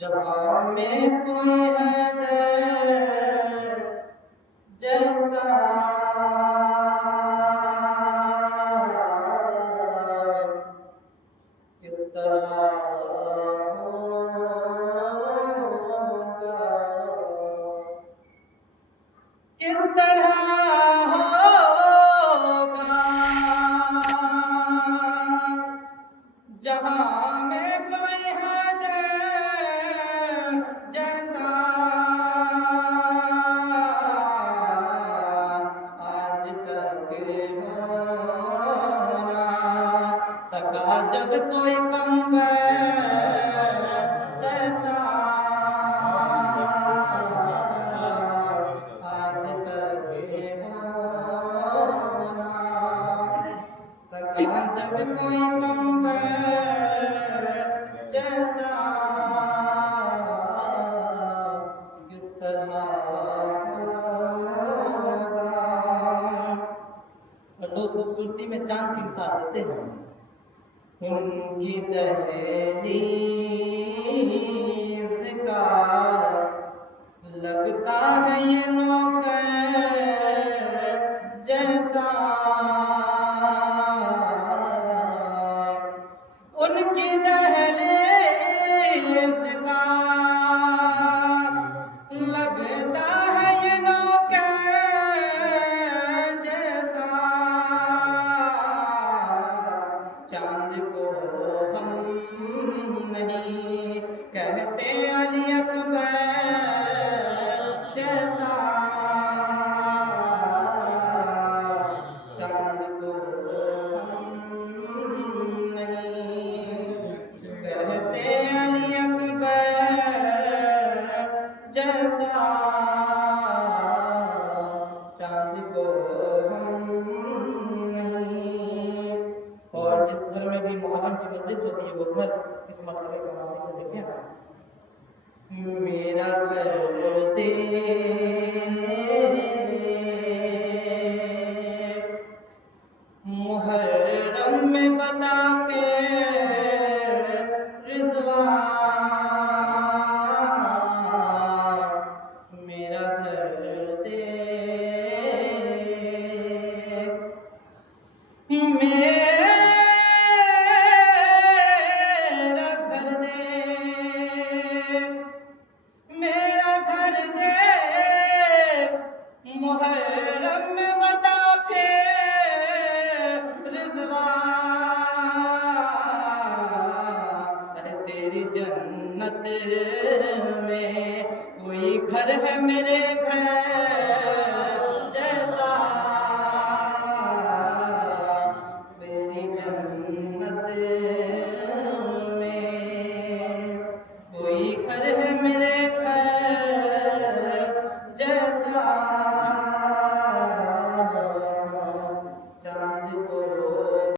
जहाँ में कोई हैदर जैसा किस तरह होगा, किस तरह होगा जहाँ में कोई हैदर जैसा आज तक हो ना सका जब कोई कम्बल जैसा आज तक हो ना सका जब कोई कम्बल जैसा किस तरह होगा। और लोग खूबसूरती में चांद की मिसाल देते हैं। उनकी दहलीज का लगता है ये नौकर जैसा उनकी दहलीज का लगता है ये नौकर जैसा चांद को हम नहीं कहते अली अकबर जैसा चांद को हम नहीं कहते अली अकबर जैसा चांद को हम नहीं। और जिस घर में भी मुहर्रम की मजलिस होती है वो घर किस मर्तबे का मालिक है देखें। मेरा घर दे मुहर्रम में बता के रिज़वान मेरा घर दे मेरा घर दे मेरा घर दे मुहर्रम में बता के रिज़वान अरे तेरी जन्नत में कोई घर है मेरे घर